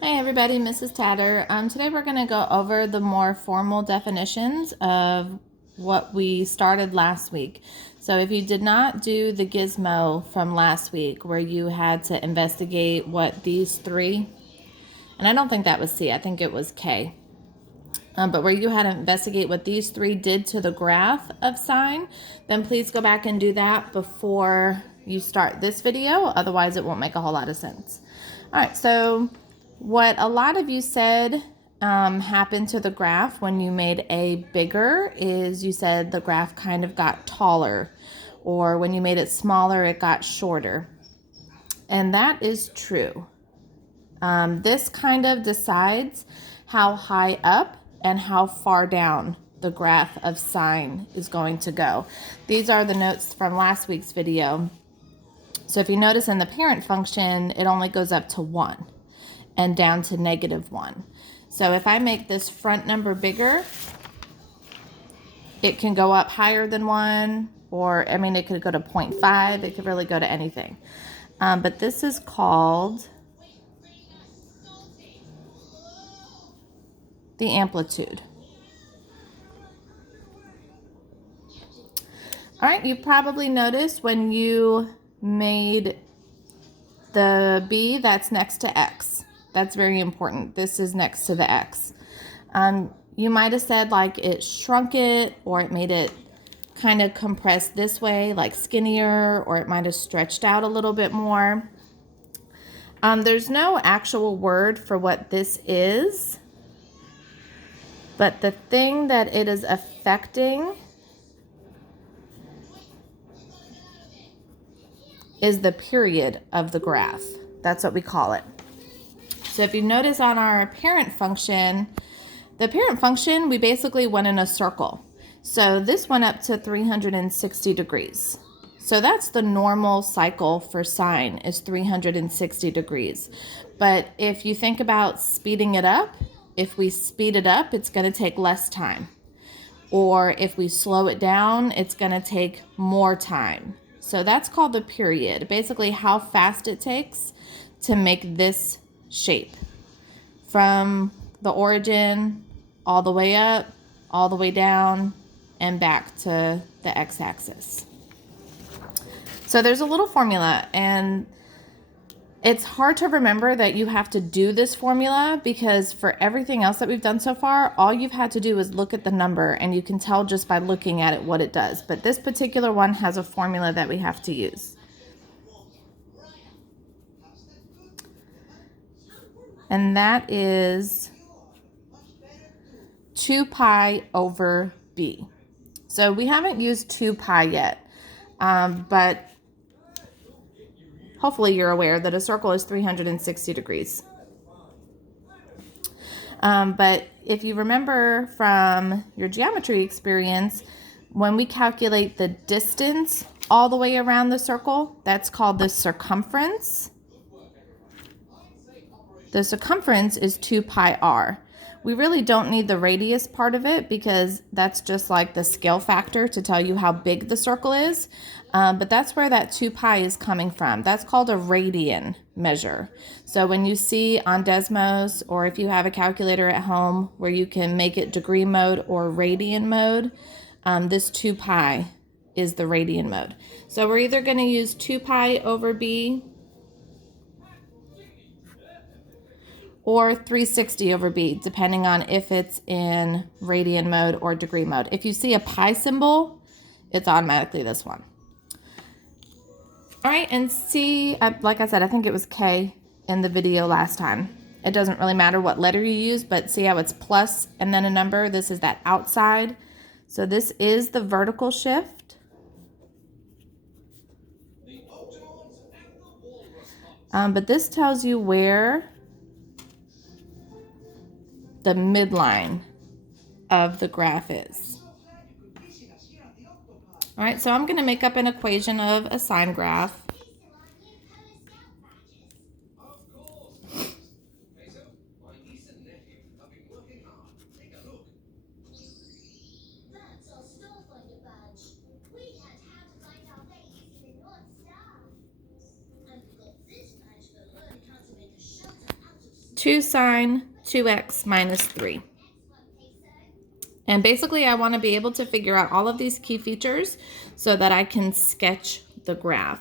Hey everybody, Mrs. Tatter. Today we're going to go over the more formal definitions of what we started last week. So if you did not do the gizmo from last week where you had to investigate what these three, and I don't think that was C, I think it was K, but where you had to investigate what these three did to the graph of sine, then please go back and do that before you start this video. Otherwise it won't make a whole lot of sense. All right, so what a lot of you said happened to the graph when you made A bigger is you said the graph kind of got taller, or when you made it smaller, it got shorter. And that is true. This kind of decides how high up and how far down the graph of sine is going to go. These are the notes from last week's video. So if you notice in the parent function, it only goes up to 1 and down to -1. So if I make this front number bigger, it can go up higher than 1, or I mean, it could go to 0.5. It could really go to anything. But this is called the amplitude. All right, you probably noticed when you made the B that's next to X. That's very important. This is next to the X. You might have said like it shrunk it, or it made it kind of compressed this way, like skinnier, or it might have stretched out a little bit more. There's no actual word for what this is, but the thing that it is affecting is the period of the graph. That's what we call it. So if you notice on our parent function, the parent function, we basically went in a circle. So this went up to 360 degrees. So that's the normal cycle for sine, is 360 degrees. But if you think about speeding it up, if we speed it up, it's going to take less time. Or if we slow it down, it's going to take more time. So that's called the period, basically how fast it takes to make this shape from the origin all the way up, all the way down, and back to the x-axis. So there's a little formula, and it's hard to remember that you have to do this formula because for everything else that we've done so far, all you've had to do is look at the number, and you can tell just by looking at it what it does. But this particular one has a formula that we have to use. And that is 2 pi over b. So we haven't used 2 pi yet, but hopefully you're aware that a circle is 360 degrees. But if you remember from your geometry experience, when we calculate the distance all the way around the circle, that's called the circumference. The circumference is 2 pi r. We really don't need the radius part of it because that's just like the scale factor to tell you how big the circle is. But that's where that 2 pi is coming from. That's called a radian measure. So when you see on Desmos, or if you have a calculator at home where you can make it degree mode or radian mode, this 2 pi is the radian mode. So we're either going to use 2 pi over b or 360 over b, depending on if it's in radian mode or degree mode. If you see a pi symbol, it's automatically this one. All right, and C, like I said, I think it was K in the video last time. It doesn't really matter what letter you use, but see how it's plus and then a number? This is that outside. So this is the vertical shift. But this tells you where the midline of the graph is. All right, so I'm going to make up an equation of a sine graph. 2 sine 2x minus 3. And basically I want to be able to figure out all of these key features so that I can sketch the graph.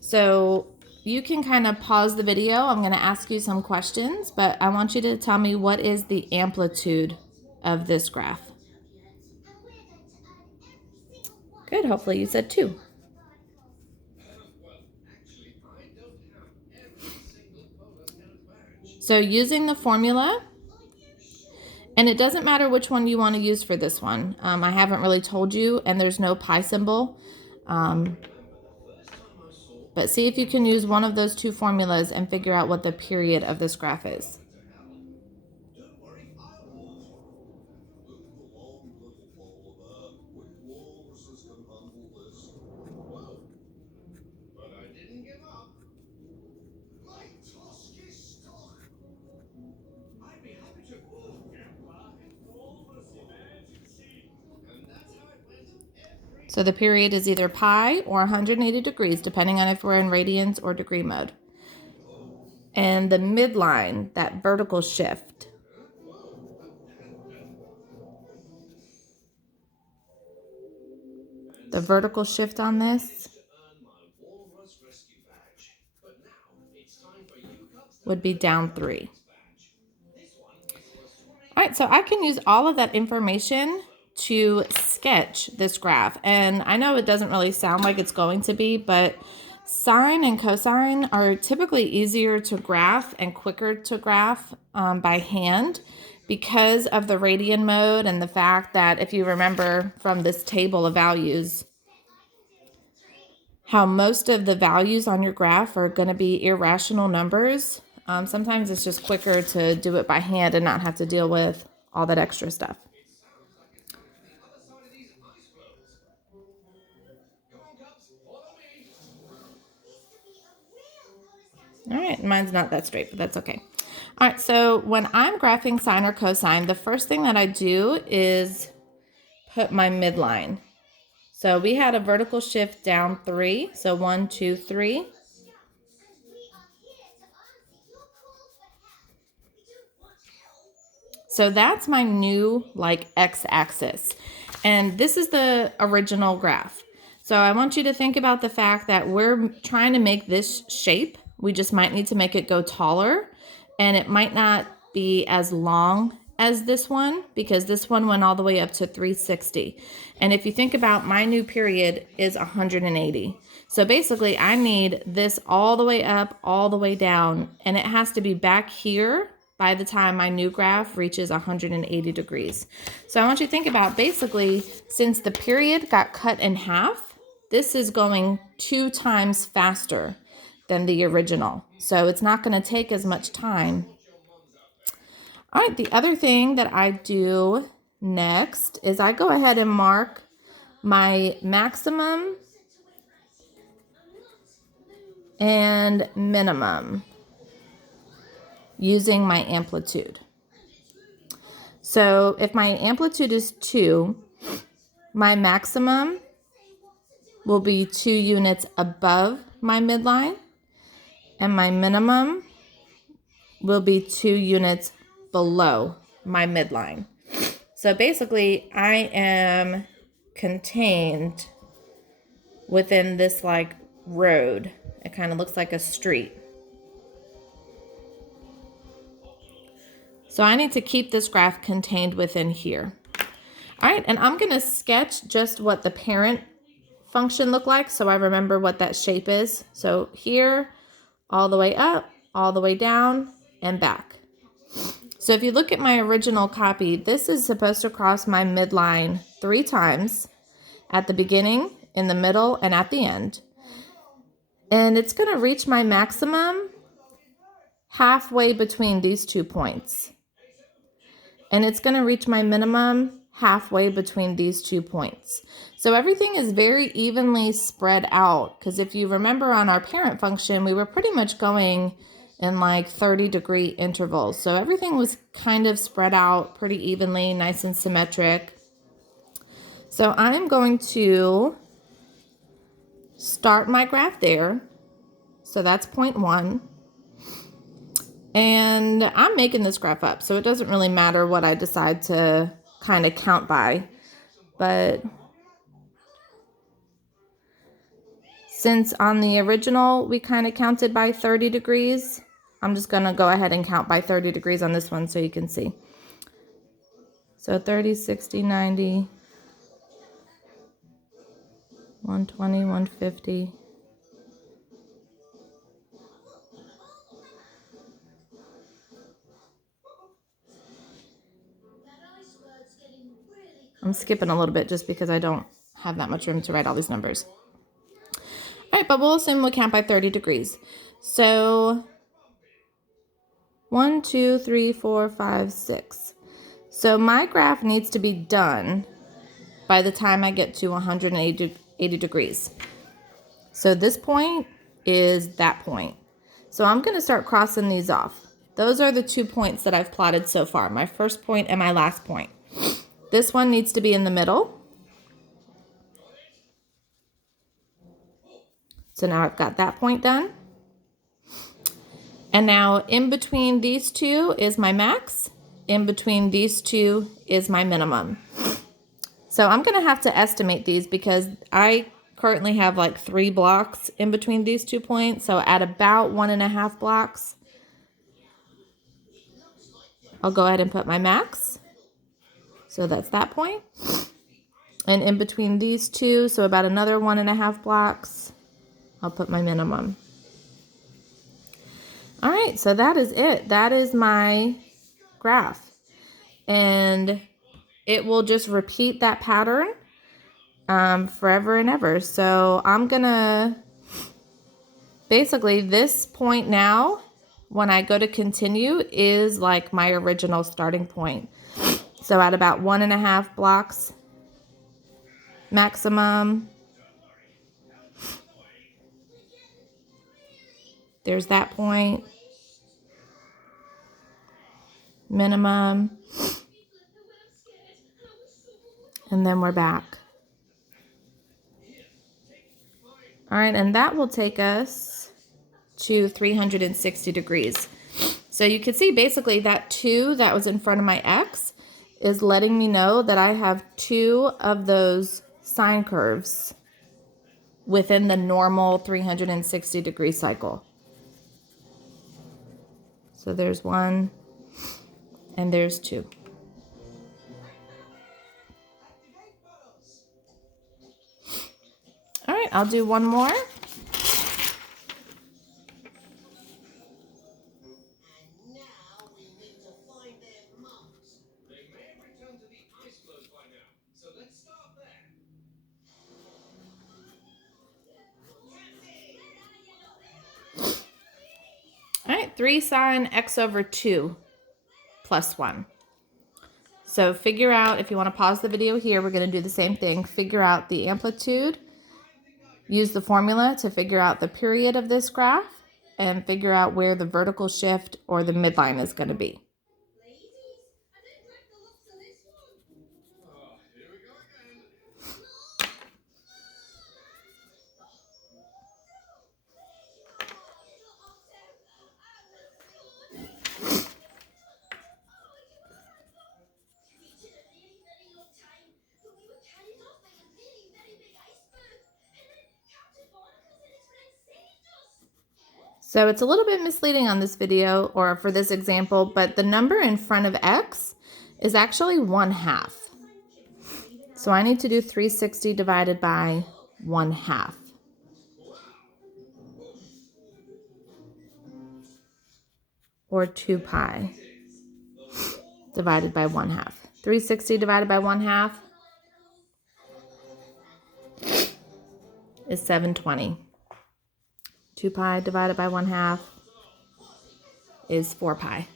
So you can kind of pause the video. I'm going to ask you some questions, but I want you to tell me what is the amplitude of this graph. Good, hopefully you said 2. So using the formula, and it doesn't matter which one you want to use for this one. I haven't really told you, and there's no pi symbol. But see if you can use one of those two formulas and figure out what the period of this graph is. So the period is either pi or 180 degrees, depending on if we're in radians or degree mode. And the midline, that vertical shift, the vertical shift on this would be down 3. All right, so I can use all of that information to sketch this graph. And I know it doesn't really sound like it's going to be, but sine and cosine are typically easier to graph and quicker to graph by hand because of the radian mode and the fact that if you remember from this table of values, how most of the values on your graph are going to be irrational numbers. Sometimes it's just quicker to do it by hand and not have to deal with all that extra stuff. All right, mine's not that straight, but that's okay. All right, so when I'm graphing sine or cosine, the first thing that I do is put my midline. So we had a vertical shift down 3, so 1, 2, 3. So that's my new x-axis. And this is the original graph. So I want you to think about the fact that we're trying to make this shape. We just might need to make it go taller, and it might not be as long as this one because this one went all the way up to 360. And if you think about my new period is 180. So basically I need this all the way up, all the way down, and it has to be back here by the time my new graph reaches 180 degrees. So I want you to think about basically since the period got cut in half, this is going 2 times faster than the original. So it's not going to take as much time. All right, the other thing that I do next is I go ahead and mark my maximum and minimum using my amplitude. So if my amplitude is 2, my maximum will be 2 units above my midline, and my minimum will be 2 units below my midline. So basically, I am contained within this road. It kind of looks like a street. So I need to keep this graph contained within here. All right, and I'm going to sketch just what the parent function looked like so I remember what that shape is. So here, all the way up, all the way down, and back. So if you look at my original copy, this is supposed to cross my midline 3 times at the beginning, in the middle, and at the end. And it's going to reach my maximum halfway between these 2 points. And it's going to reach my minimum halfway between these 2 points. So everything is very evenly spread out because if you remember on our parent function, we were pretty much going in 30-degree intervals. So everything was kind of spread out pretty evenly, nice and symmetric. So I'm going to start my graph there. So that's point 1. And I'm making this graph up, so it doesn't really matter what I decide to kind of count by. But since on the original we kind of counted by 30 degrees, I'm just going to go ahead and count by 30 degrees on this one so you can see. So 30, 60, 90, 120, 150. I'm skipping a little bit just because I don't have that much room to write all these numbers. All right, but we'll assume we'll count by 30 degrees. So 1, 2, 3, 4, 5, 6. So my graph needs to be done by the time I get to 180 degrees. So this point is that point. So I'm going to start crossing these off. Those are the 2 points that I've plotted so far, my first point and my last point. This one needs to be in the middle. So now I've got that point done. And now in between these two is my max. In between these two is my minimum. So I'm going to have to estimate these because I currently have like 3 blocks in between these 2 points. So at about 1.5 blocks, I'll go ahead and put my max. So that's that point. And in between these two, so about another 1.5 blocks, I'll put my minimum. All right, so that is it. That is my graph. And it will just repeat that pattern forever and ever. So I'm gonna, basically this point now, when I go to continue, is like my original starting point. So at about 1.5 blocks maximum, there's that point, minimum, and then we're back. All right, and that will take us to 360 degrees. So you can see basically that 2 that was in front of my X is letting me know that I have 2 of those sine curves within the normal 360 degree cycle. So there's 1 and there's 2. All right, I'll do one more. All right, 3 sine x over 2 plus 1. So figure out, if you want to pause the video here, we're going to do the same thing. Figure out the amplitude. Use the formula to figure out the period of this graph and figure out where the vertical shift or the midline is going to be. So it's a little bit misleading on this video or for this example, but the number in front of X is actually 1/2. So I need to do 360 divided by 1/2. Or 2 pi divided by 1/2. 360 divided by 1/2 is 720. 2 pi divided by 1/2 is 4 pi.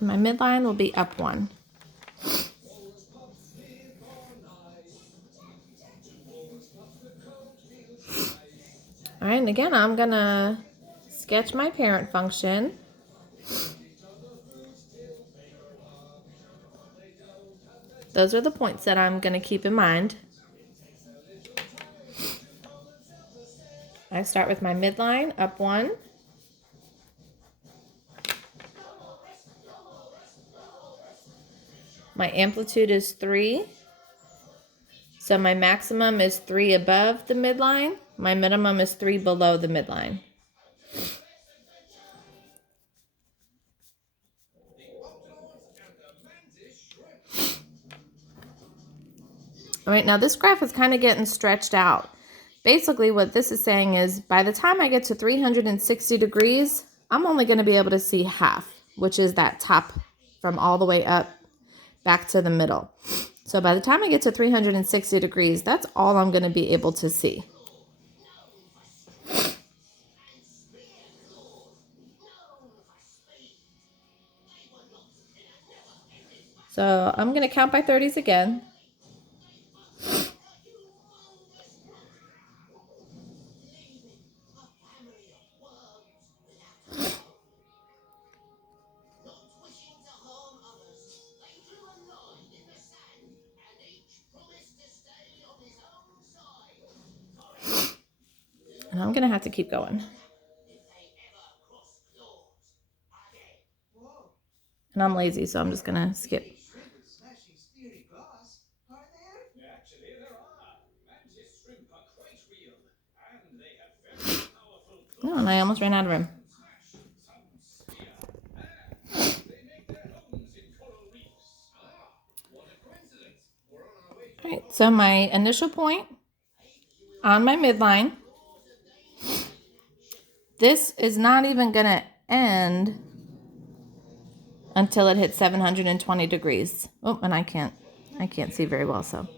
My midline will be up 1. All right, and again, I'm gonna sketch my parent function. those are the points that I'm going to keep in mind. I start with my midline, up 1. My amplitude is 3. So my maximum is 3 above the midline. My minimum is 3 below the midline. All right, now this graph is kind of getting stretched out. Basically what this is saying is by the time I get to 360 degrees, I'm only going to be able to see half, which is that top from all the way up back to the middle. So by the time I get to 360 degrees, that's all I'm going to be able to see. So I'm going to count by 30s again. And I'm going to have to keep going. And I'm lazy, so I'm just going to skip. Oh, and I almost ran out of room. All right, so my initial point on my midline, this is not even going to end until it hits 720 degrees. Oh, and I can't see very well, so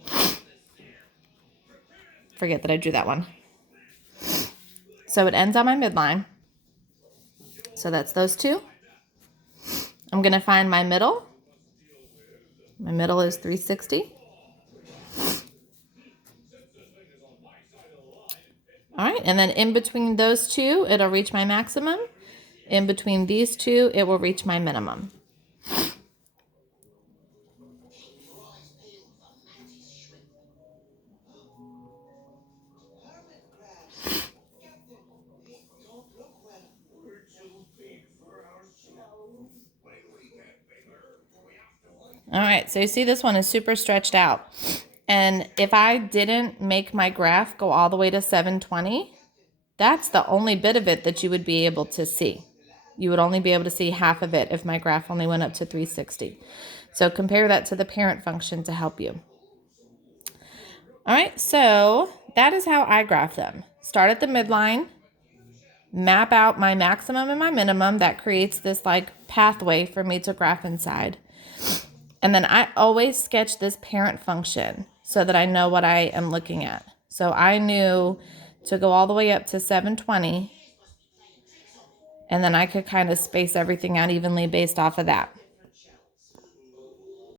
forget that I drew that one. So it ends on my midline. So that's those two. I'm going to find my middle. My middle is 360. All right, and then in between those two, it'll reach my maximum. In between these two, it will reach my minimum. All right, so you see this one is super stretched out. And if I didn't make my graph go all the way to 720, that's the only bit of it that you would be able to see. You would only be able to see half of it if my graph only went up to 360. So compare that to the parent function to help you. All right, so that is how I graph them. Start at the midline, map out my maximum and my minimum. That creates this like pathway for me to graph inside. And then I always sketch this parent function so that I know what I am looking at. So I knew to go all the way up to 720, and then I could kind of space everything out evenly based off of that.